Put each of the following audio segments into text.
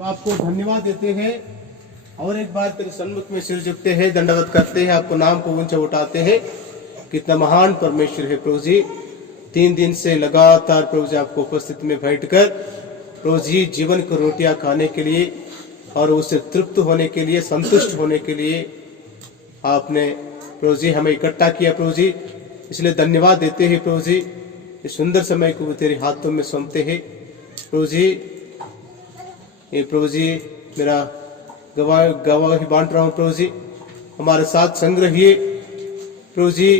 हम आपको धन्यवाद देते हैं और एक बार तेरे सन्मुख में सिर झुकते हैं, दंडवत करते हैं, आपको नाम को ऊंचा उठाते हैं। कितना महान परमेश्वर है प्रभु जी। 3 दिन से लगातार प्रभु जी आपको उपस्थिति में बैठकर प्रभु जी जीवन को रोटियां खाने के लिए और उससे तृप्त होने के लिए, संतुष्ट होने के लिए आपने प्रभु जी हमें इकट्ठा किया प्रभु जी। इसलिए धन्यवाद देते हैं प्रभु जी। इस सुंदर समय को तेरे हाथों में सौंपते हैं प्रभु जी। ये प्रभु जी मेरा गवाही बांट रहा हूँ प्रभु जी, हमारे साथ संग रहिए प्रभु जी।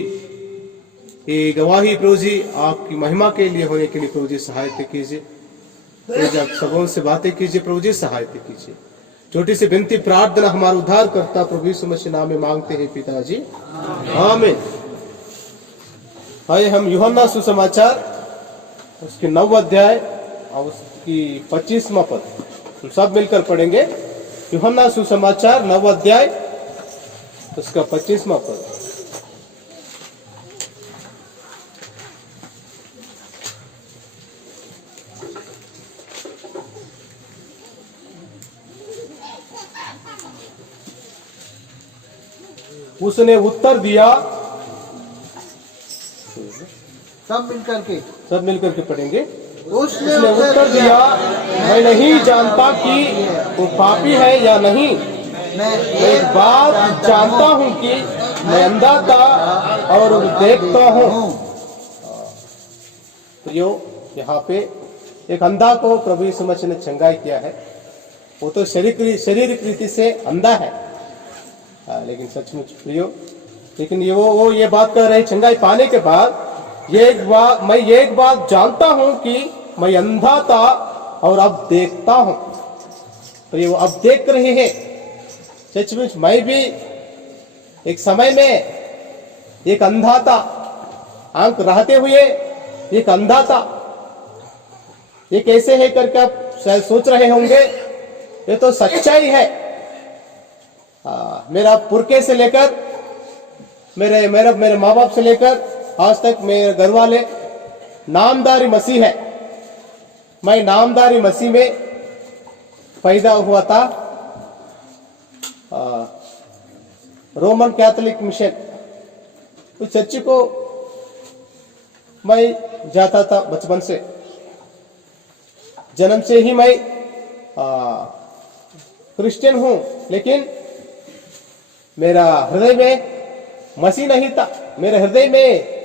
ये गवाही प्रभु जी आपकी महिमा के लिए होने के लिए प्रभु जी सहायता कीजिए प्रभु जी। आप सबों से बातें कीजिए प्रभु जी, सहायता कीजिए। छोटी सी विनती प्रार्थना हमारा उद्धार करता प्रभु यीशु मसीह नाम में मांगते हैं पिताजी, आमीन। आइए हम यूहन्ना सुसमाचार उसके 9 अध्याय और उसकी 25वां पद हम सब मिलकर पढ़ेंगे। यूहन्ना सुसमाचार 9 अध्याय उसका 25वां पद। उसने उत्तर दिया, सब मिलकर के पढ़ेंगे। उसने उत्तर दिया, मैं नहीं जानता कि वो पापी है या नहीं। मैं एक बात जानता हूँ कि मैं अंधा था और देखता हूँ। तो यहाँ पे एक अंधा को प्रभु यीशु मसीह ने चंगाई किया है। वो तो शरीर रीति से अंधा है, लेकिन सचमुच प्रियो, लेकिन वो ये बात कर रहे चंगाई पाने के बाद मैं एक बात जानता हूं कि मैं अंधा था और अब देखता हूं। तो ये वो अब देख रहे हैं। सचमुच मैं भी एक समय में एक अंधा था, आंख रहते हुए एक अंधा था। ये कैसे है करके आप शायद सोच रहे होंगे। ये तो सच्चाई है। मेरा पुरखे से लेकर मेरे माँ बाप से लेकर आज तक मेरे घर वाले नामधारी मसीह है। मैं नामधारी मसीह में पैदा हुआ था। रोमन कैथोलिक मिशन उस चर्च को मैं जाता था बचपन से। जन्म से ही मैं क्रिश्चियन हूं, लेकिन मेरा हृदय में मसीह नहीं था। मेरे हृदय में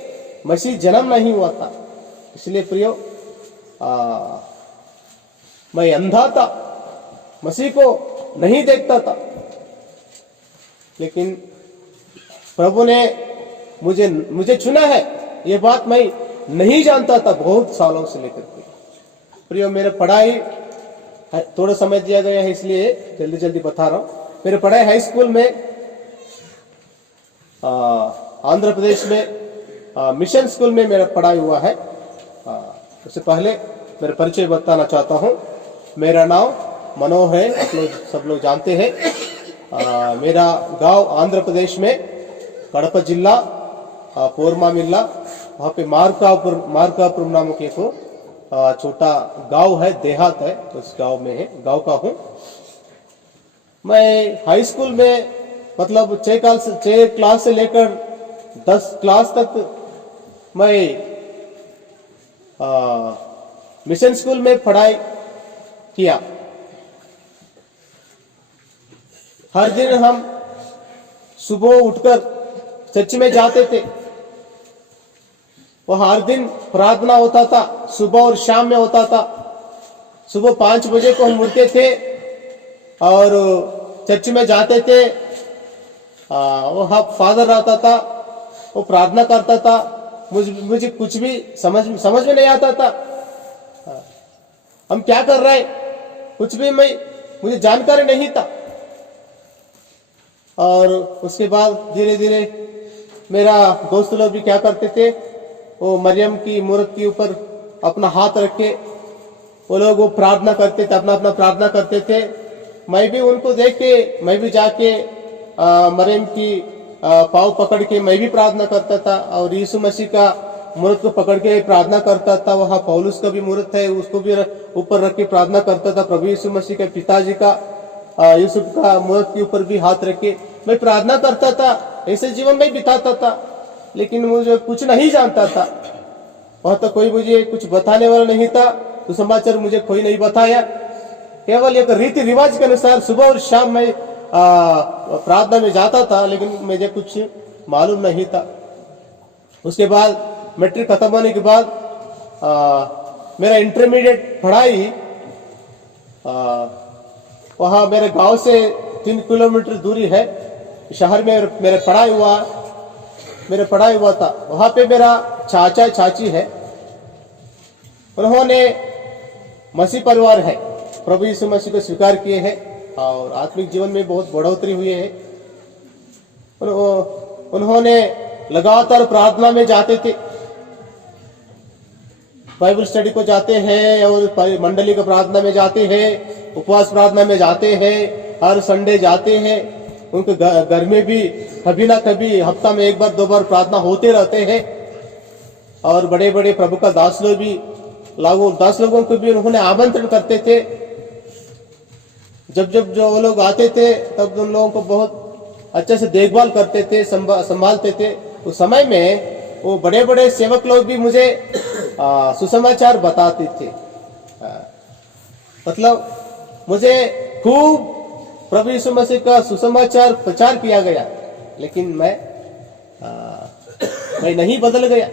मसीह जन्म नहीं हुआ था। इसलिए प्रियो, मैं अंधा था, मसीह को नहीं देखता था। लेकिन प्रभु ने मुझे चुना है। ये बात मैं नहीं जानता था बहुत सालों से लेकर के। प्रियो, मेरे पढ़ाई थोड़ा समय दिया गया है, इसलिए जल्दी बता रहा हूं। मेरे पढ़ाई हाई स्कूल में आंध्र प्रदेश में मिशन स्कूल में मेरा पढ़ाई हुआ है। उससे पहले मेरा परिचय बताना चाहता हूं। मेरा नाम मनोहर है, आप लोग सब लोग जानते हैं। मेरा गांव आंध्र प्रदेश में कड़प जिला पोरमा मिल्ला, वहाँ पे मार्कापुरम नामक एक छोटा गांव है, देहात है, तो उस गांव में है, गांव का हूँ मैं। हाई स्कूल में मतलब 6 क्लास से लेकर 10 क्लास तक मैं मिशन स्कूल में पढ़ाई किया। हर दिन हम सुबह उठकर चर्च में जाते थे। वो हर दिन प्रार्थना होता था, सुबह और शाम में होता था। सुबह 5 बजे को हम उठते थे और चर्च में जाते थे। वो फादर आता था, वो प्रार्थना करता था। मुझे कुछ भी समझ में नहीं आता था। हम क्या कर रहे हैं कुछ भी मुझे जानकारी नहीं था। और उसके बाद धीरे धीरे मेरा दोस्त लोग भी क्या करते थे, वो मरियम की मूर्त के ऊपर अपना हाथ रख के वो लोग वो प्रार्थना करते थे, अपना प्रार्थना करते थे। मैं भी उनको देख के मैं भी जाके मरियम की पाँव पकड़ के मैं भी प्रार्थना करता था और यीशु मसीह का मूर्त को पकड़ के प्रार्थना करता था। वहाँ पौलुस का भी मूर्त है, उसको भी ऊपर रख के प्रार्थना करता था। प्रभु यीशु मसीह के पिताजी का यूसुफ का मूर्त के ऊपर भी हाथ रख के मैं प्रार्थना करता था। ऐसे जीवन में बिताता था, लेकिन मुझे कुछ नहीं जानता था। वहां तो कोई मुझे कुछ बताने वाला नहीं था, तो समाचार मुझे कोई नहीं बताया। केवल एक रीति रिवाज के अनुसार सुबह और शाम में प्रार्थना में जाता था, लेकिन मुझे कुछ मालूम नहीं था। उसके बाद मैट्रिक खत्म होने के बाद मेरा इंटरमीडिएट पढ़ाई वहाँ मेरे गांव से 3 किलोमीटर दूरी है शहर में मेरा पढ़ाई हुआ था। वहाँ पे मेरा चाचा चाची है, उन्होंने मसीह परिवार है, प्रभु यीशु मसीह को स्वीकार किए हैं और आत्मिक जीवन में बहुत बढ़ोतरी हुई है। उन्होंने लगातार प्रार्थना में जाते थे, बाइबल स्टडी को जाते हैं और मंडली का प्रार्थना में जाते हैं, उपवास प्रार्थना में जाते हैं, हर संडे जाते हैं। उनके घर में भी कभी ना कभी हफ्ता में 1 बार 2 बार प्रार्थना होते रहते हैं। और बड़े बड़े प्रभु का दास लोगों को भी उन्होंने आमंत्रण करते थे। जब जो वो लोग आते थे तब उन लोगों को बहुत अच्छे से देखभाल करते थे, संभालते थे। उस समय में वो बड़े बड़े सेवक लोग भी मुझे सुसमाचार बताते थे। मतलब मुझे खूब प्रभु यीशु मसीह का सुसमाचार प्रचार किया गया, लेकिन मैं नहीं बदल गया,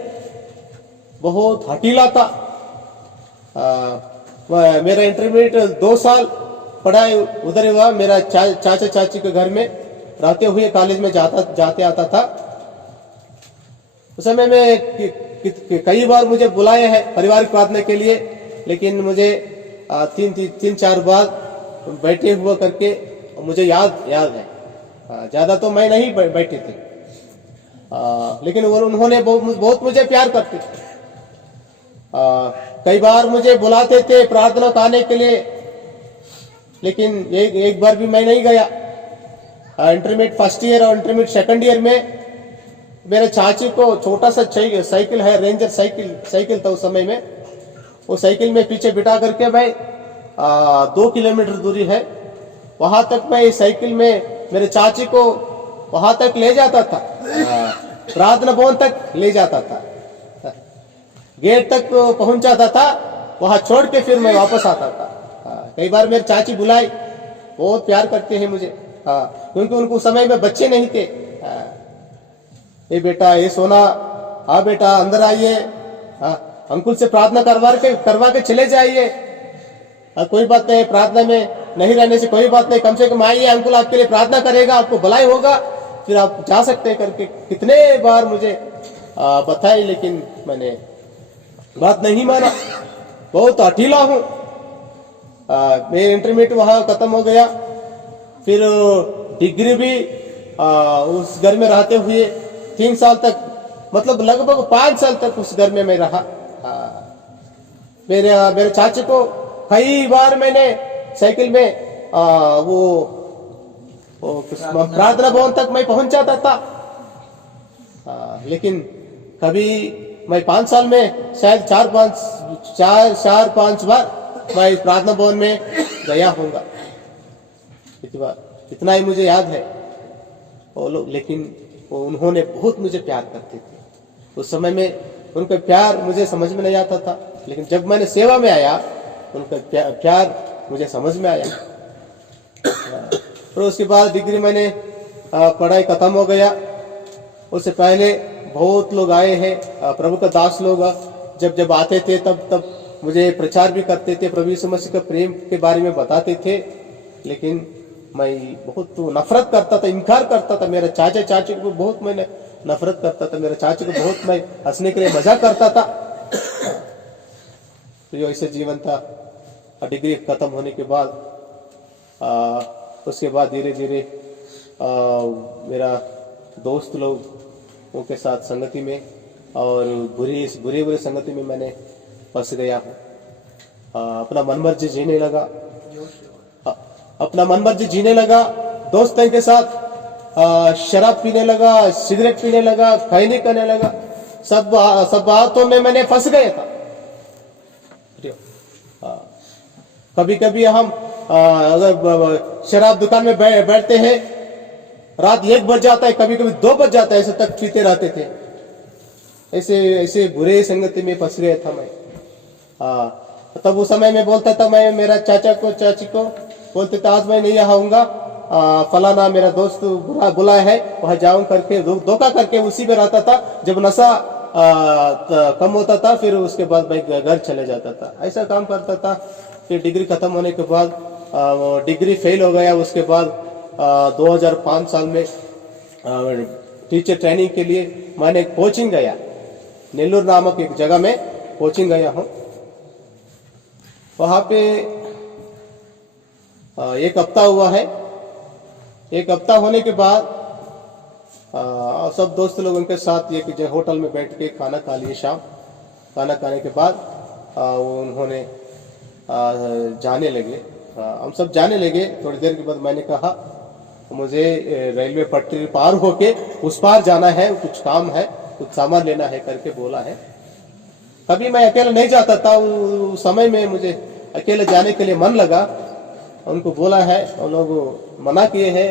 बहुत हठीला था। मेरा इंटरमीडिएट 2 साल पढ़ाई उधर हुआ। मेरा चाचा चाची के घर में रहते हुए कॉलेज में जाते आता था। उस समय में कई बार मुझे बुलाया है पारिवारिक प्रार्थना के लिए, लेकिन मुझे 3-4 बार बैठे हुआ करके मुझे याद है। ज्यादा तो मैं नहीं बैठे थे, लेकिन उन्होंने बहुत मुझे प्यार करते थे। कई बार मुझे बुलाते थे प्रार्थना करने के लिए, लेकिन एक बार भी मैं नहीं गया। इंटरमीडिएट फर्स्ट ईयर और इंटरमीडिएट सेकंड ईयर में मेरे चाची को छोटा सा साइकिल है, रेंजर साइकिल था उस समय में। वो साइकिल में पीछे बिठा करके मैं 2 किलोमीटर दूरी है वहां तक मैं साइकिल में मेरे चाची को वहां तक ले जाता था, प्रार्थना भवन तक ले जाता था, गेट तक पहुंच जाता था, वहां छोड़ के फिर मैं वापस आता था। कई बार मेरी चाची बुलाई, बहुत प्यार करते हैं मुझे, क्योंकि उनको उस समय में बच्चे नहीं थे। ये बेटा, ये सोना, हाँ बेटा अंदर आइए, अंकुल से प्रार्थना करवा के चले जाइए। कोई बात नहीं, प्रार्थना में नहीं रहने से कोई बात नहीं, कम से कम आइए, अंकुल आपके लिए प्रार्थना करेगा, आपको भलाई होगा, फिर आप जा सकते हैं करके कितने बार मुझे बताई, लेकिन मैंने बात नहीं माना। बहुत अठीला हूँ। मेरे इंटरमीडिएट वहां खत्म हो गया, फिर डिग्री भी उस घर में रहते हुए 3 साल तक, मतलब लगभग 5 साल तक उस घर में मैं रहा। मेरे चाचे को कई बार मैंने साइकिल में वो प्रार्थना भवन तक मैं पहुंच जाता था, लेकिन कभी मैं 5 साल में शायद 4-5 बार मैं प्रार्थना भवन में गया होऊंगा। इतना ही मुझे याद है वो लोग, लेकिन उन्होंने बहुत मुझे प्यार करते थे। उस समय में उनका प्यार मुझे समझ में नहीं आता था, लेकिन जब मैंने सेवा में आया उनका प्यार मुझे समझ में आया। और उसके बाद डिग्री मैंने पढ़ाई खत्म हो गया। उससे पहले बहुत लोग आए हैं, प्रभु का दास लोग जब आते थे तब मुझे प्रचार भी करते थे, प्रभु यीशु मसीह का प्रेम के बारे में बताते थे, लेकिन मैं बहुत नफरत करता था, इनकार करता था। मेरे चाचा चाची को बहुत मैंने नफरत करता था, मेरे चाची को बहुत मैं हंसने के लिए मजाक करता था। तो ये ऐसे जीवन था। डिग्री खत्म होने के बाद उसके बाद धीरे धीरे मेरा दोस्त लोगों के साथ संगति में और बुरी संगति में मैंने फंस गया हूँ। अपना मनमर्जी जीने लगा, दोस्तों के साथ शराब पीने लगा, सिगरेट पीने लगा, खैनी करने लगा। सब बातों में मैंने फंस गया था। कभी कभी हम अगर शराब दुकान में बैठते हैं, रात 1 बज जाता है, कभी कभी 2 बज जाता है, ऐसे तक पीते रहते थे। ऐसे ऐसे बुरे संगति में फंस गया था मैं। तब उस समय में बोलता था, मैं मेरा चाचा को चाची को बोलते था, आज मैं नहीं आऊंगा, फलाना मेरा दोस्त बुलाया है, वहां जाऊं करके धोखा करके उसी में रहता था। जब नशा कम होता था फिर उसके बाद मैं घर चले जाता था, ऐसा काम करता था। फिर डिग्री खत्म होने के बाद डिग्री फेल हो गया। उसके बाद 2005 साल में टीचर ट्रेनिंग के लिए मैंने कोचिंग गया, नेल्लूर नामक एक जगह में कोचिंग गया हूँ। वहां पे 1 हफ्ता हुआ है। 1 हफ्ता होने के बाद सब दोस्त लोगों के साथ एक होटल में बैठ के खाना खा लिए। शाम खाना खाने के बाद उन्होंने जाने लगे, हम सब जाने लगे। थोड़ी देर के बाद मैंने कहा, मुझे रेलवे पटरी पार होके उस पार जाना है, कुछ काम है, कुछ सामान लेना है करके बोला है। कभी मैं अकेला नहीं जाता था, उस समय में मुझे अकेले जाने के लिए मन लगा। उनको बोला है, उन लोग मना किए हैं,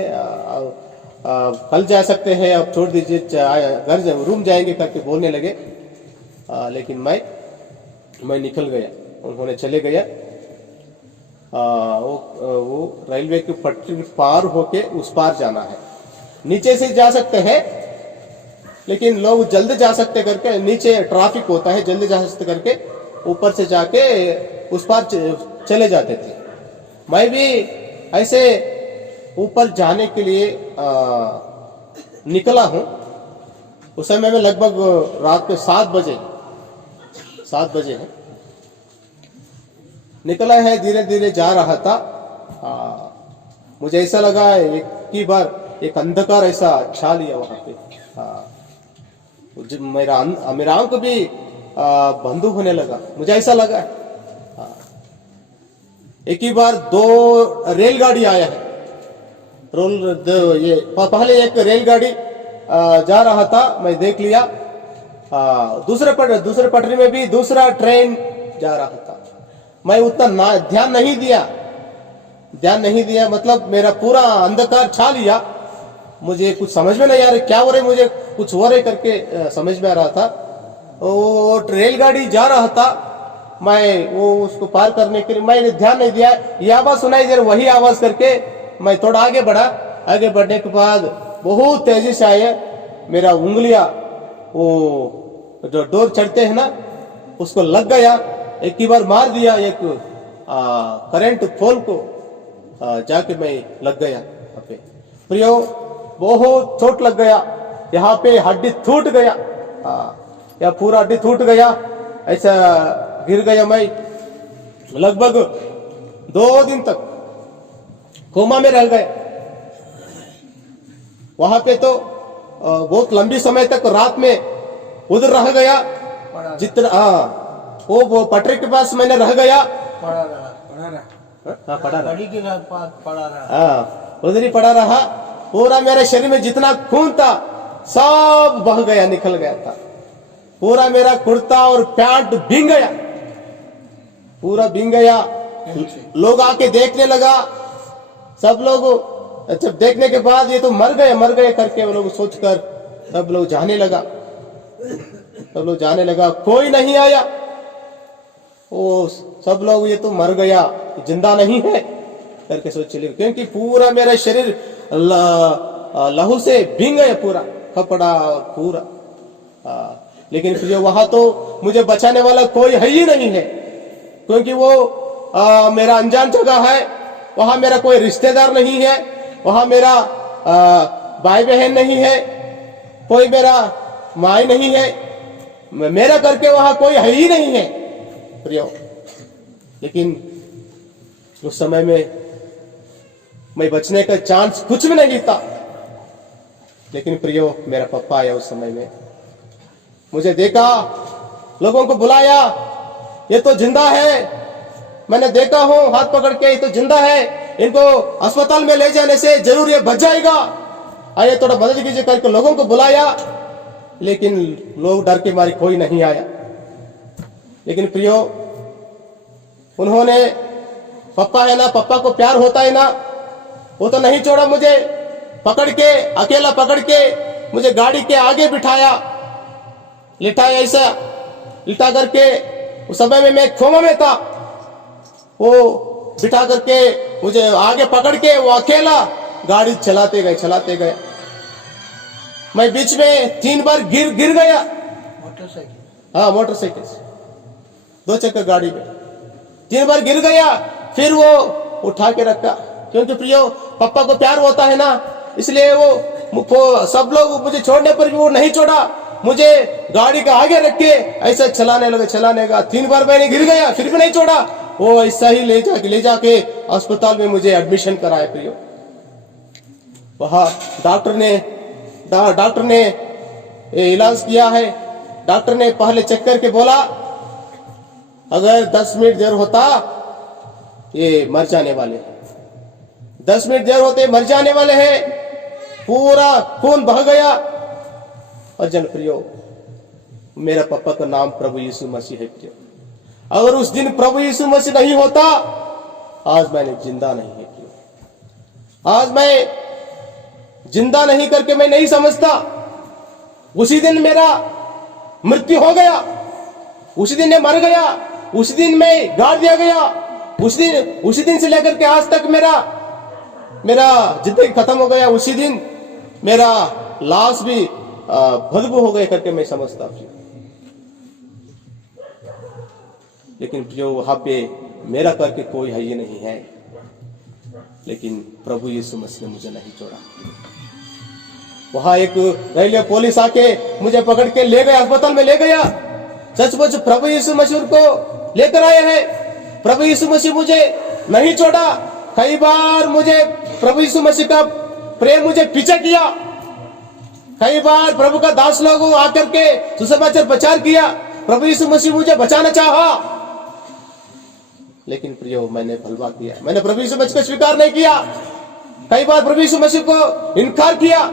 कल जा सकते हैं, अब छोड़ दीजिए, घर रूम जाएंगे करके बोलने लगे। लेकिन मैं निकल गया, उन्होंने चले गया। वो रेलवे की पटरी पार होके उस पार जाना है। नीचे से जा सकते हैं लेकिन लोग जल्दी जा सकते करके, नीचे ट्रैफिक होता है, जल्दी जा सकते करके ऊपर से जाके उस पार चले जाते थे। मैं भी ऐसे ऊपर जाने के लिए निकला हूं। उस समय में लगभग रात के 7 बजे है, निकला है, धीरे धीरे जा रहा था। मुझे ऐसा लगा एक ही बार एक अंधकार ऐसा छा लिया वहां पे। मेरा आंख भी बंद होने लगा, मुझे ऐसा लगा। एक ही बार 2 रेलगाड़ी आया है। ये पहले एक रेलगाड़ी जा रहा था, मैं देख लिया। दूसरे पटरी में भी दूसरा ट्रेन जा रहा था। मैं उतना ध्यान नहीं दिया, मतलब मेरा पूरा अंधकार छा लिया। मुझे कुछ समझ में नहीं आ रहा क्या हो रहा, मुझे कुछ हो रहे करके समझ में आ रहा था। वो रेलगाड़ी जा रहा था, मैं वो उसको पार करने के लिए मैंने ध्यान नहीं दिया। ये आवाज सुनाई दे रही, वही आवाज करके मैं थोड़ा आगे बढ़ा। आगे बढ़ने के बाद बहुत तेजी से आए, मेरा उंगलियां वो जो डोर चढ़ते हैं ना उसको लग गया। एक ही बार मार दिया, एक करंट पोल को जाके मैं लग गया। प्रियो, बहुत चोट लग गया, यहाँ पे हड्डी टूट गया, या पूरा हड्डी टूट गया, ऐसा गिर गया। मैं लगभग 2 दिन तक कोमा में रह गया। वहां पे तो बहुत लंबी समय तक रात में उधर रह गया। जितना वो पटरी के पास मैंने रह गया, उधर ही पड़ा रहा। पूरा मेरे शरीर में जितना खून था सब बह गया, निकल गया था। पूरा मेरा कुर्ता और पैंट भीग गया, पूरा भीग गया। लोग आके देखने लगा, सब लोग जब देखने के बाद ये तो मर गए करके वो लोग सोचकर सब लोग जाने लगा। कोई नहीं आया, वो सब लोग ये तो मर गया, जिंदा नहीं है करके सोच चले, क्योंकि पूरा मेरा शरीर लहू से भीग गया, पूरा कपड़ा पूरा। लेकिन फिर वहां तो मुझे बचाने वाला कोई है ही नहीं है, क्योंकि वो मेरा अनजान जगह है। वहां मेरा कोई रिश्तेदार नहीं है, वहां मेरा भाई बहन नहीं है, कोई मेरा माई नहीं है, मेरा करके वहां कोई है ही नहीं है प्रियो। लेकिन उस समय में मैं बचने का चांस कुछ भी नहीं था। लेकिन प्रियो, मेरा पप्पा आया उस समय में, मुझे देखा, लोगों को बुलाया, ये तो जिंदा है, मैंने देखा हूं हाथ पकड़ के, ये तो जिंदा है, इनको अस्पताल में ले जाने से जरूर ये बच जाएगा, आइए थोड़ा मदद कीजिए करके लोगों को बुलाया। लेकिन लोग डर के मारे कोई नहीं आया। लेकिन प्रियो, उन्होंने पप्पा है ना, पप्पा को प्यार होता है ना, वो तो नहीं छोड़ा। मुझे पकड़ के, अकेला पकड़ के मुझे गाड़ी के आगे बिठाया, लिटाया, ऐसा लिटा करके। उस समय में मैं कोमा में था। वो बिठा करके मुझे आगे पकड़ के वो अकेला गाड़ी चलाते गए। मैं बीच में 3 बार गिर गया। मोटरसाइकिल, हाँ मोटरसाइकिल से, 2 चक्कर गाड़ी में 3 बार गिर गया। फिर वो उठा के रखा, क्योंकि प्रियो पापा को प्यार होता है ना, इसलिए वो सब लोग मुझे छोड़ने पर भी वो नहीं छोड़ा। मुझे गाड़ी का आगे रख के ऐसा चलाने लगा। 3 बार मैंने गिर गया, फिर भी नहीं छोड़ा। वो ऐसा ही ले जाके अस्पताल में मुझे एडमिशन कराया प्रियो। वहां डॉक्टर ने इलाज किया है। डॉक्टर ने पहले चेक करके बोला, अगर 10 मिनट देर होता ये मर जाने वाले हैं, 10 मिनट देर होते मर जाने वाले हैं। पूरा खून बह गया। और जन प्रियो, मेरा पापा का नाम प्रभु यीशु मसीह है प्रियो। अगर उस दिन प्रभु यीशु मसीह नहीं होता, आज मैंने जिंदा नहीं है प्रियो। आज मैं जिंदा नहीं करके मैं नहीं समझता, उसी दिन मेरा मृत्यु हो गया, उसी दिन मैं मर गया, उसी दिन मैं गाड़ दिया गया। उसी दिन से लेकर के आज तक मेरा जिंदगी खत्म हो गया। उसी दिन मेरा लाश भी बदबू हो गया करके मैं समझता हूं। लेकिन जो वहां पे मेरा करके कोई है ये नहीं है, लेकिन प्रभु यीशु मसीह ने मुझे नहीं छोड़ा। वहां एक रेलवे पुलिस आके मुझे पकड़ के ले गया, अस्पताल में ले गया। सचमुच प्रभु यीशु मसीह को लेकर आए हैं। प्रभु यीशु मसीह मुझे नहीं छोड़ा। कई बार मुझे प्रभु यीशु मसीह का प्रेम मुझे पीछे किया। कई बार प्रभु का दास लोग आकर के सुसमाचार प्रचार किया, प्रभु यीशु मसीह मुझे बचाना चाहा। लेकिन प्रियो, मैंने भलवा किया, मैंने प्रभु यीशु मसीह को स्वीकार नहीं किया। कई बार प्रभु यीशु मसीह को इनकार किया,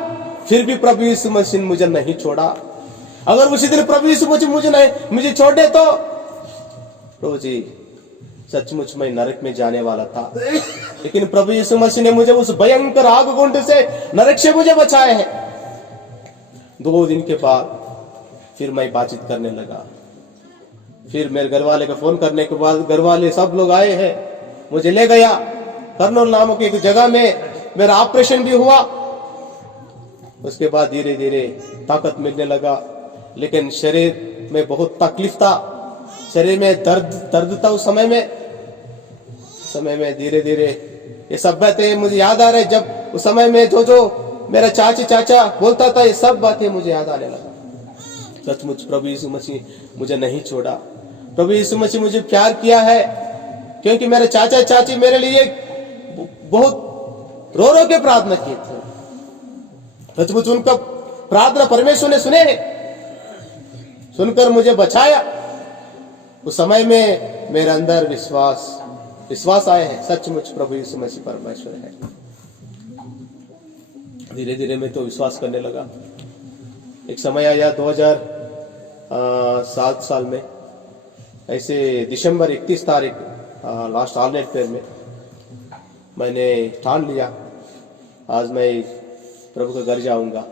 फिर भी प्रभु यीशु मसीह ने मुझे नहीं छोड़ा। अगर उसी दिन प्रभु यीशु मसीह मुझे छोड़ दे तो प्रभु जी सचमुच मैं नरक में जाने वाला था। लेकिन प्रभु यीशु मसीह ने मुझे उस भयंकर आग कुंड से, नरक से मुझे बचाए हैं। 2 दिन के बाद फिर मैं बातचीत करने लगा। फिर मेरे घर वाले को फोन करने के बाद घर वाले सब लोग आए हैं, मुझे ले गया। कर्नूल नामक एक जगह में मेरा ऑपरेशन भी हुआ। उसके बाद धीरे धीरे ताकत मिलने लगा, लेकिन शरीर में बहुत तकलीफ था, शरीर में दर्द था। उस समय में धीरे धीरे ये सब बातें मुझे याद आ रहे। जब उस समय में जो मेरा चाचा बोलता था, ये सब बातें मुझे याद आने लगा। सचमुच प्रभु यीशु मसीह मुझे नहीं छोड़ा। प्रभु यीशु मसीह मुझे प्यार किया है, क्योंकि मेरे चाचा चाची मेरे लिए बहुत रो के प्रार्थना की थी। सचमुच उनका प्रार्थना परमेश्वर ने सुने, सुनकर मुझे बचाया। उस समय में मेरे अंदर विश्वास आए हैं, सचमुच प्रभु यीशु मसीह परमेश्वर है। धीरे धीरे मैं तो विश्वास करने लगा। एक समय आया 2007 साल में, ऐसे दिसंबर 31 तारीख लास्ट ऑलनेट फेयर में मैंने ठान लिया, आज मैं प्रभु के घर जाऊंगा,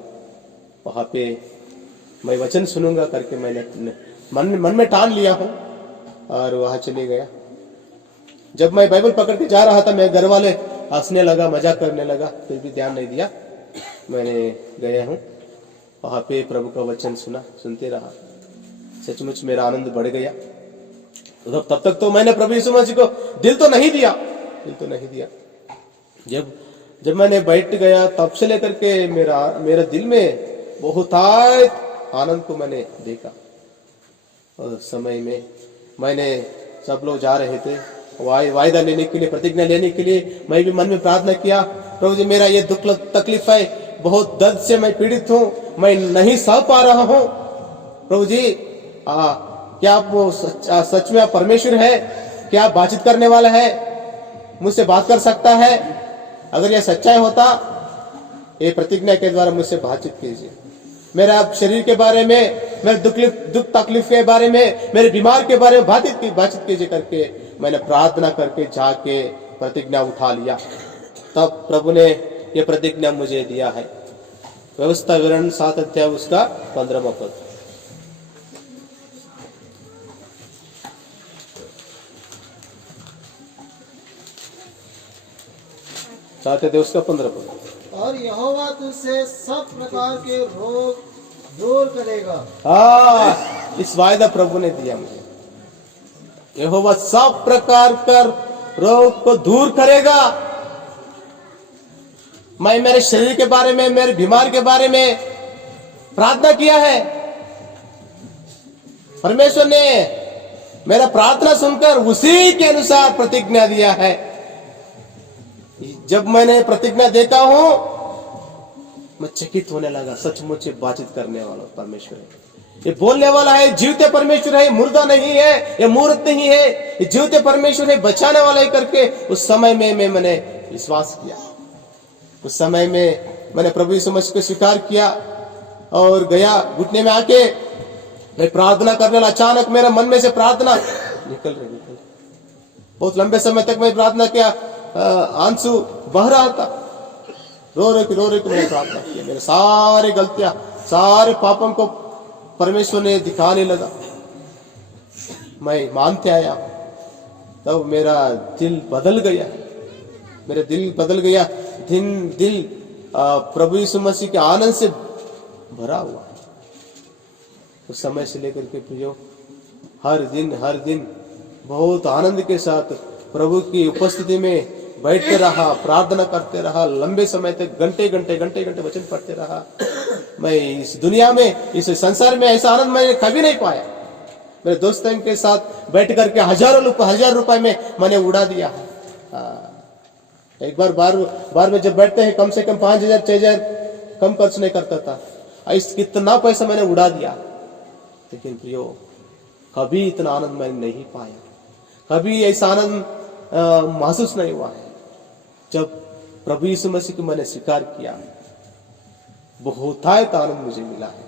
वहां पे मैं वचन सुनूंगा करके मैंने मन में ठान लिया हूं और वहां चले गया। जब मैं बाइबल पकड़ के जा रहा था, मेरे घर वाले हंसने लगा, मजाक करने लगा, फिर भी ध्यान नहीं दिया। मैंने गया हूं, वहां पे प्रभु का वचन सुनते रहा। सचमुच मेरा आनंद बढ़ गया। तब तक तो मैंने प्रभु यीशु मसीह को दिल तो नहीं दिया। जब मैंने बैठ गया, तब से लेकर के मेरा दिल में बहुत आनंद को मैंने देखा। और समय में मैंने सब लोग जा रहे थे वायदा लेने के लिए, प्रतिज्ञा लेने के लिए। मैं भी मन में प्रार्थना किया, प्रभु जी मेरा ये दुख तकलीफ है, बहुत दर्द से मैं पीड़ित हूँ, मैं नहीं सह पा रहा हूँ। प्रभु जी क्या आप वो सच में आप परमेश्वर है? क्या आप बातचीत करने वाला है? मुझसे बात कर सकता है? अगर यह सच्चाई होता, ये प्रतिज्ञा के द्वारा मुझसे बातचीत कीजिए। मेरा शरीर के बारे में, मेरे दुख तकलीफ के बारे में, मेरे बीमार के बारे में बातचीत कीजिए करके मैंने प्रार्थना करके जाके प्रतिज्ञा उठा लिया। तब प्रभु ने ये प्रतिज्ञा मुझे दिया है। व्यवस्था विवरण 7 अध्याय उसका 15वां पद। 7 अध्याय उसका 15 पद। और यहोवा तुझसे सब प्रकार के रोग दूर करेगा। हाँ, इस वायदा प्रभु ने दिया मुझे। यहोवा सब प्रकार का रोग को दूर करेगा। मैं मेरे शरीर के बारे में, मेरे बीमार के बारे में प्रार्थना किया है। परमेश्वर ने मेरा प्रार्थना सुनकर उसी के अनुसार प्रतिज्ञा दिया है। जब मैंने प्रतिज्ञा देता हूं, मैं चकित होने लगा। सचमुच ये बातचीत करने वाला परमेश्वर है, ये बोलने वाला है, जीवते परमेश्वर है, मुर्दा नहीं है, ये मूर्त नहीं है, ये जीवते परमेश्वर है, बचाने वाला है करके उस समय में मैंने विश्वास किया। उस समय में मैंने प्रभु यीशु मसीह को स्वीकार किया और गया घुटने में आके मैं प्रार्थना करने लगा। अचानक मेरे मन में से प्रार्थना निकल रही। बहुत लंबे समय तक मैं प्रार्थना किया, आंसू बह रहा था। रो रो के मैंने प्रार्थना किया। मेरे सारे गलतियां, सारे पापों को परमेश्वर ने दिखाने लगा। मैं मानते आया। तब मेरा दिल बदल गया। मेरा दिल बदल गया। दिल प्रभु यीशु मसीह के आनंद से भरा हुआ। उस समय से लेकर के प्रियो हर दिन बहुत आनंद के साथ प्रभु की उपस्थिति में बैठते रहा, प्रार्थना करते रहा, लंबे समय तक घंटे वचन पढ़ते रहा। मैं इस दुनिया में, इस संसार में ऐसा आनंद मैंने कभी नहीं पाया। मेरे दोस्तों के साथ बैठ करके हजार रुपए में मैंने उड़ा दिया है। एक बार में जब बैठते हैं कम से कम 5,000-6,000 कम खर्च नहीं करता था। कितना पैसा मैंने उड़ा दिया। लेकिन प्रियो कभी इतना आनंद मैंने नहीं पाया। कभी ऐसा आनंद महसूस नहीं हुआ है। जब प्रभु यीशु मसीह को मैंने स्वीकार किया, बहुतायत आनंद मुझे मिला है।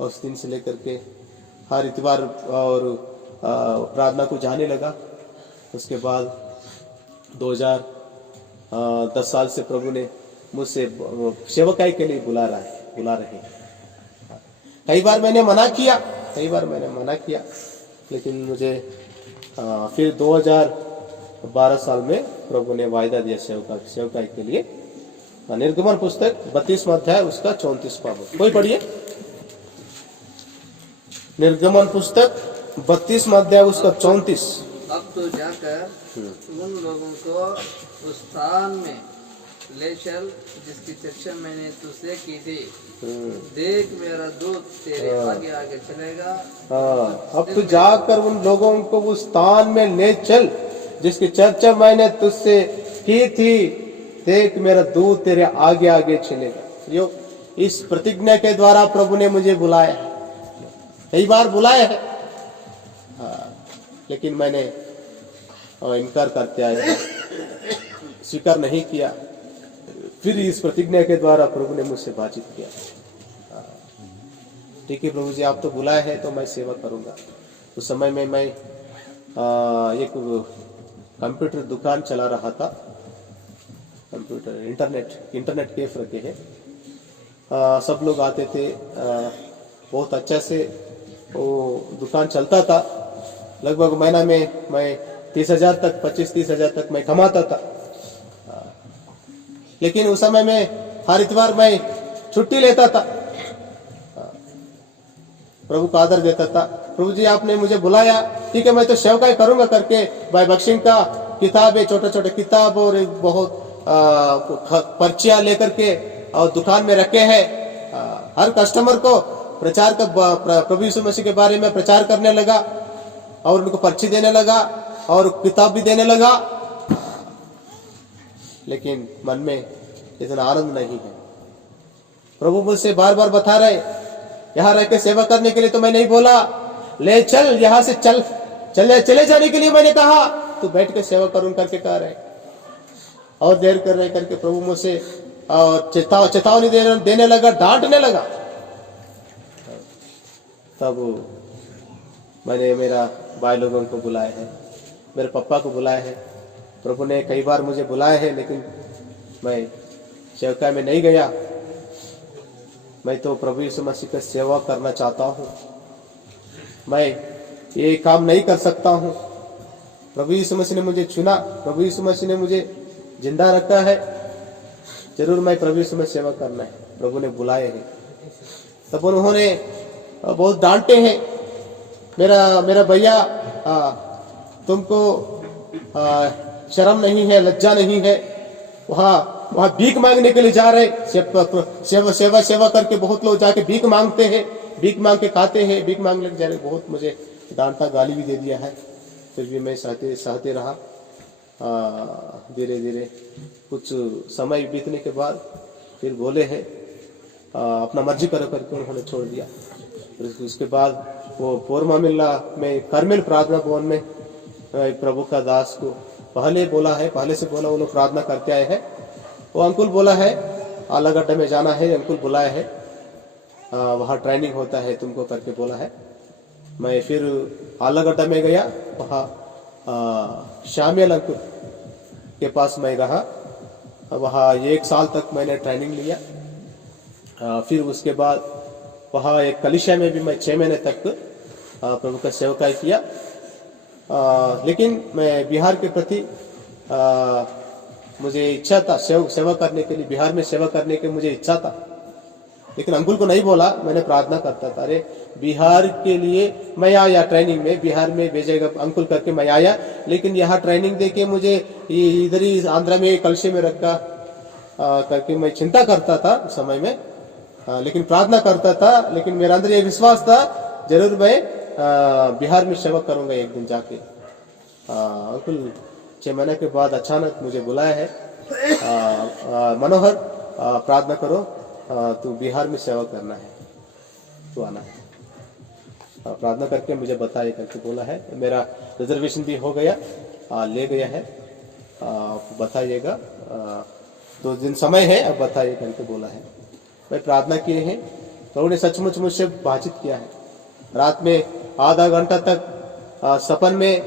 और उस दिन से लेकर के हर इतवार और प्रार्थना को जाने लगा। उसके बाद 2010 साल से प्रभु ने मुझसे सेवकाई के लिए बुला रहे। कई बार मैंने मना किया, लेकिन मुझे फिर 2012 साल में प्रभु ने वायदा दिया सेवकाई के लिए। निर्गमन पुस्तक 32वां अध्याय उसका 34वां पद। कोई पढ़िए। निर्गमन पुस्तक 32वां अध्याय उसका 34। अब तो जाकर उन लोगों को उस स्थान में ले चल जिसकी चर्चा मैंने तुझसे की थी। देख मेरा दूत तेरे आगे आगे चलेगा। अब तो जाकर उन लोगों को उस स्थान में ले चल जिसकी चर्चा मैंने तुझसे की थी। देख मेरा दूत तेरे आगे आगे चलेगा। यो इस प्रतिज्ञा के द्वारा प्रभु ने मुझे बुलाया है, कई बार बुलाया है। लेकिन मैंने इनकार करते आया, स्वीकार नहीं किया। फिर इस प्रतिज्ञा के द्वारा प्रभु ने मुझसे बातचीत किया। ठीक है प्रभु जी, आप तो बुलाए हैं तो मैं सेवा करूंगा। उस समय में मैं एक कंप्यूटर दुकान चला रहा था। कंप्यूटर इंटरनेट कैफ रखे हैं। सब लोग आते थे। बहुत अच्छा से वो दुकान चलता था। लगभग महीना में मैं 30,000 तक 25-30,000 तक मैं कमाता था। लेकिन उस समय में हर इतवार मैं छुट्टी लेता था, प्रभु का आदर देता था। प्रभु जी आपने मुझे बुलाया, ठीक है मैं तो सेवकाई करूंगा करके भाई बख्शिंग का किताब है, छोटे किताब और एक बहुत पर्चियां लेकर के और दुकान में रखे हैं। हर कस्टमर को प्रचार का प्रभु यीशु मसीह के बारे में प्रचार करने लगा और उनको पर्ची देने लगा और किताब भी देने लगा। लेकिन मन में इतना आनंद नहीं है। प्रभु मुझसे बार बार बता रहे, यहाँ रह के सेवा करने के लिए तो मैं नहीं बोला, ले चल यहाँ से चले जाने के लिए मैंने कहा, तू बैठ के सेवा करूं करके कह रहे और देर कर रहे करके प्रभु मुझसे और चेतावनी देने लगा, डांटने लगा। तब मैंने मेरा भाई लोगों को बुलाए हैं, मेरे पापा को बुलाए हैं। प्रभु ने कई बार मुझे बुलाए हैं, लेकिन मैं सेवकाई में नहीं गया। मैं तो प्रभु यीशु मसीह का सेवा करना चाहता हूँ, मैं ये काम नहीं कर सकता हूँ। प्रभु यीशु मसीह ने मुझे चुना, प्रभु यीशु मसीह ने मुझे जिंदा रखा है, जरूर मैं प्रभु यीशु में सेवा करना है। प्रभु ने बुलाए हैं। तब उन्होंने बहुत डांटे हैं, मेरा भैया तुमको शर्म नहीं है, लज्जा नहीं है, वहाँ भीख मांगने के लिए जा रहे। सेवा करके बहुत लोग जाके भीख मांगते हैं, भीख मांग के खाते हैं, भीख मांगने के जा रहे। बहुत मुझे डांटा, गाली भी दे दिया है, फिर भी मैं सहते रहा। धीरे धीरे कुछ समय बीतने के बाद फिर बोले हैं अपना मर्जी करो करके उन्होंने छोड़ दिया। उसके बाद वो पोरमा मिल्ला में करमेल प्रार्थना भवन में प्रभु का दास को पहले से बोला, वो लोग प्रार्थना करके आए हैं। वो अंकुल बोला है आलागड्डा में जाना है, अंकुल बुलाया है, वहाँ ट्रेनिंग होता है तुमको करके बोला है। मैं फिर आलागड्डा में गया, वहाँ शामिल अंकुल के पास मैं रहा। वहाँ 1 साल तक मैंने ट्रेनिंग लिया। फिर उसके बाद वहाँ एक कलिशा में भी मैं 6 महीने तक प्रभु का सेवकाई किया। लेकिन मैं बिहार के प्रति मुझे इच्छा था सेवा करने के लिए, बिहार में सेवा करने की मुझे इच्छा था। लेकिन अंकुल को नहीं बोला, मैंने प्रार्थना करता था, अरे बिहार के लिए मैं आया ट्रेनिंग में, बिहार में भेजेगा अंकुल करके मैं आया, लेकिन यहाँ ट्रेनिंग दे के मुझे इधर ही आंध्रा में कलशे में रखा करके मैं चिंता करता था समय में। लेकिन प्रार्थना करता था, लेकिन मेरे अंदर ये विश्वास था जरूर मैं बिहार में सेवा करूंगा एक दिन जाके। अंकुल 6 महीने के बाद अचानक मुझे बुलाया है, मनोहर प्रार्थना करो, तू बिहार में सेवा करना है, तू आना है। प्रार्थना करके मुझे बताइए करके बोला है। मेरा रिजर्वेशन भी हो गया, ले गया है, बताइएगा 2 दिन समय है, अब बताइए करके बोला है। मैं प्रार्थना किए हैं, प्रभु ने सचमुच मुझसे बातचीत किया है। रात में आधा घंटा तक सपन में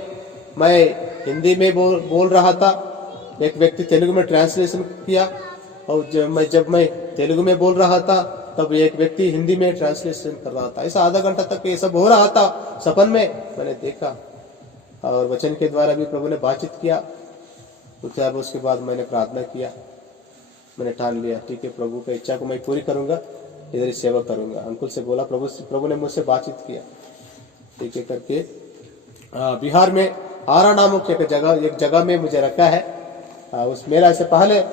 मैं हिंदी में बोल रहा था, एक व्यक्ति तेलुगु में ट्रांसलेशन किया, और जब मैं तेलुगु में बोल रहा था तब एक व्यक्ति हिंदी में ट्रांसलेशन कर रहा था। ऐसा आधा घंटा तक ये सब हो रहा था सपन में, मैंने देखा। और वचन के द्वारा भी प्रभु ने बातचीत किया। तो उसके बाद मैंने प्रार्थना किया, मैंने ठान लिया ठीक है प्रभु की इच्छा को मैं पूरी करूंगा, इधर ही सेवा करूंगा। अंकुल से बोला, प्रभु ने मुझसे बातचीत किया, ठीक है करके बिहार में आरा नामक एक जगह में मुझे रखा है। उस मेला से पहले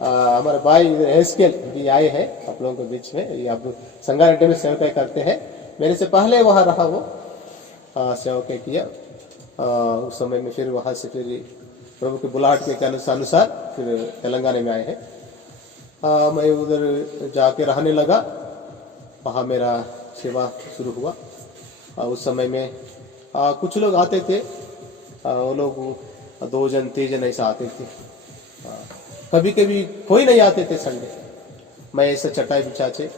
हमारे भाई एसकेल भी आए हैं आप लोगों के बीच में, ये आप संगारेड्डी में सेवकाई करते हैं। मेरे से पहले वहाँ रहा वो, सेवकाई किया। उस समय में फिर वहाँ से फिर प्रभु के बुलाहट के अनुसार फिर तेलंगाना में आए हैं। मैं उधर जाके रहने लगा, वहाँ मेरा सेवा शुरू हुआ। उस समय में कुछ लोग आते थे, वो लोग 2 जन 3 जन ऐसा आते थे। कभी कभी कोई नहीं आते थे संडे, मैं ऐसे चटाई बिछा के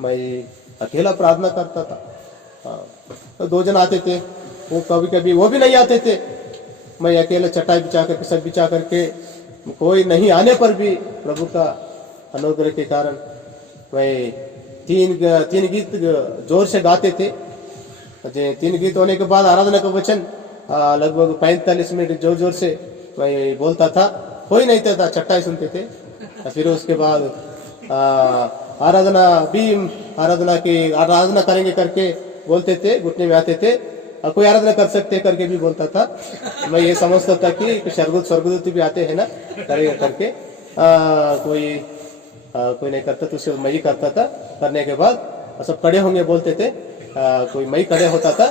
मैं अकेला प्रार्थना करता था। तो 2 जन आते थे, वो कभी कभी वो भी नहीं आते थे। मैं अकेला चटाई बिछा करके सब बिछा करके, कोई नहीं आने पर भी प्रभु का अनुग्रह के कारण मैं 3 गीत जोर से गाते थे। 3 गीत होने के बाद आराधना का वचन लगभग 45 मिनट जोर जोर से मैं बोलता था। कोई नहीं था, चट्टाई सुनते थे। फिर उसके बाद आराधना करेंगे करके बोलते थे, घुटने में आते थे। कोई आराधना कर सकते करके भी बोलता था। मैं ये समझता था कि स्वर्गदूत भी आते हैं ना करेगा करके। कोई नहीं करता तो सिर्फ मैं ही करता था। करने के बाद सब खड़े होंगे बोलते थे, कोई मैं खड़े होता था,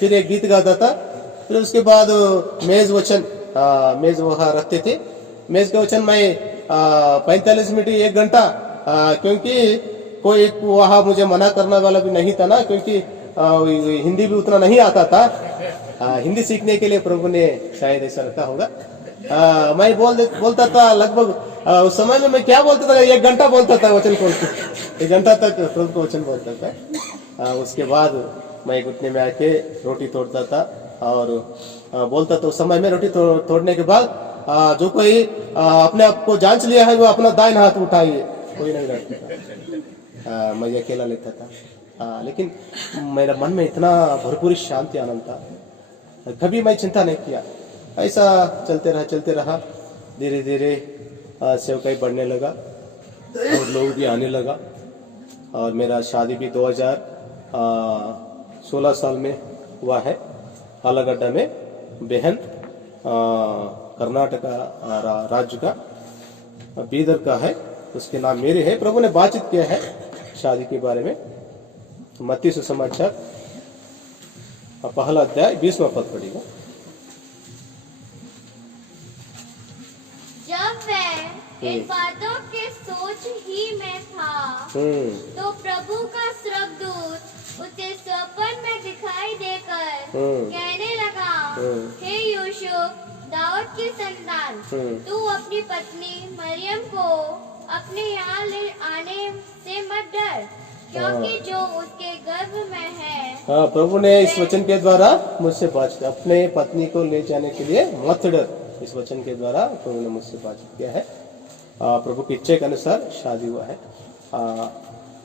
फिर एक गीत गाता था। फिर उसके बाद मेज वहाँ रखते थे। मेज का वचन मैं 45 मिनट 1 घंटा, क्योंकि कोई वहाँ मुझे मना करने वाला भी नहीं था ना, क्योंकि हिंदी भी उतना नहीं आता था। हिंदी सीखने के लिए प्रभु ने शायद ऐसा रखा होगा। मैं बोलता था लगभग उस समय में मैं क्या बोलता था, 1 घंटा बोलता था वचन खोल के, 1 घंटा तक प्रभु को वचन बोलता था। उसके बाद मैं घुटने में आके रोटी तोड़ता था और बोलता था। उस समय में रोटी तोड़ने के बाद जो कोई अपने आप को जांच लिया है वो अपना दाहिना हाथ उठाइए, कोई नहीं रखता था। मैं अकेला लेता था। लेकिन मेरा मन में इतना भरपूर शांति आनंद था, कभी मैं चिंता नहीं किया। ऐसा चलते रहा। धीरे धीरे सेवकाई बढ़ने लगा और लोग भी आने लगा। और मेरा शादी भी 2016 साल में हुआ है। आलागड्डा में बहन कर्नाटका राज्य का बीदर का है, उसके नाम मेरे है। प्रभु ने बातचीत किया है शादी के बारे में। मत्ती सुसमाचार पहला अध्याय 20वां पद पढ़ेगा। जब वह इन बातों के सोच ही में था तो प्रभु का स्वर्गदूत उसे स्वप्न में दिखाई देकर कहने लगा, हे यूसुफ, दाऊद की संतान, तू अपनी पत्नी मरियम को अपने यहाँ ले आने से मत डर, क्योंकि जो उसके गर्भ में है। हाँ, प्रभु ने इस वचन के द्वारा मुझसे बात किया, अपने पत्नी को ले जाने के लिए मत डर। इस वचन के द्वारा प्रभु ने मुझसे बातचीत किया है। प्रभु की इच्छा के अनुसार शादी हुआ है।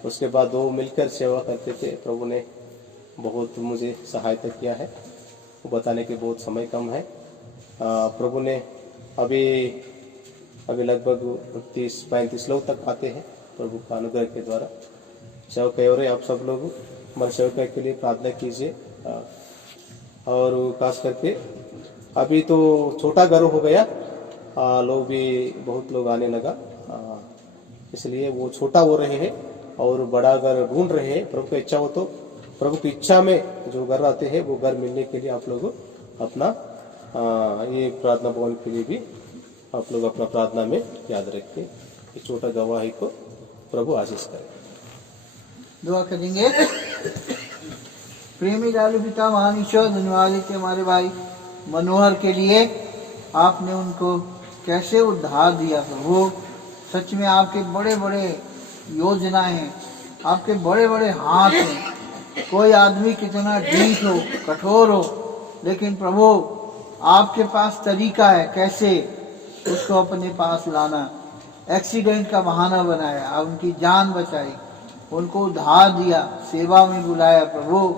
उसके बाद 2 मिलकर सेवा करते थे। प्रभु ने बहुत मुझे सहायता किया है। वो बताने के बहुत समय कम है। प्रभु ने अभी लगभग 30-35 लोग तक आते हैं प्रभु का अनुग्रह के द्वारा। सेवक हो रहे आप सब लोग हमारे सेवक के लिए प्रार्थना कीजिए। और खास करके अभी तो छोटा घर हो गया, लोग भी बहुत लोग आने लगा, इसलिए वो छोटा हो रहे हैं और बड़ा घर ढूंढ रहे हैं। प्रभु की इच्छा हो तो प्रभु की इच्छा में जो घर आते हैं वो घर मिलने के लिए आप लोग अपना ये प्रार्थना भवन के लिए भी आप लोग अपना प्रार्थना में याद रखें। इस छोटा गवाही को प्रभु आशीष करें। दुआ करेंगे। प्रेमी लालू पिता महान ईश्वर, धन्यवाद है कि हमारे भाई मनोहर के लिए आपने उनको कैसे उद्धार दिया प्रभु। सच में आपके बड़े बड़े योजनाएं हैं, आपके बड़े बड़े हाथ हैं। कोई आदमी कितना ढीठ हो, कठोर हो, लेकिन प्रभु आपके पास तरीका है कैसे उसको अपने पास लाना। एक्सीडेंट का बहाना बनाया, आप उनकी जान बचाई, उनको उद्धार दिया, सेवा में बुलाया प्रभु।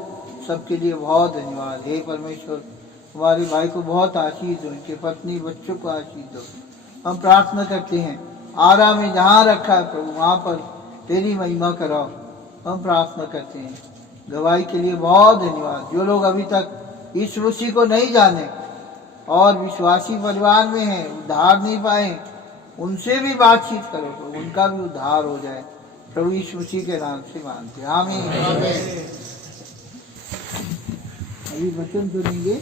सबके लिए बहुत धन्यवाद। हे परमेश्वर, हमारे भाई को बहुत आशीष दो, उनके पत्नी बच्चों को आशीष दो। हम प्रार्थना करते हैं आरा में जहाँ रखा है प्रभु वहाँ पर तेरी महिमा कराओ। हम प्रार्थना करते हैं। गवाही के लिए बहुत धन्यवाद। जो लोग अभी तक इस मसीह को नहीं जाने और विश्वासी परिवार में हैं, उद्धार नहीं पाए, उनसे भी बातचीत करो प्रभु, उनका भी उद्धार हो जाए प्रभु यीशु मसीह के नाम से मांगते हैं, आमीन। अभी वचन सुनेंगे।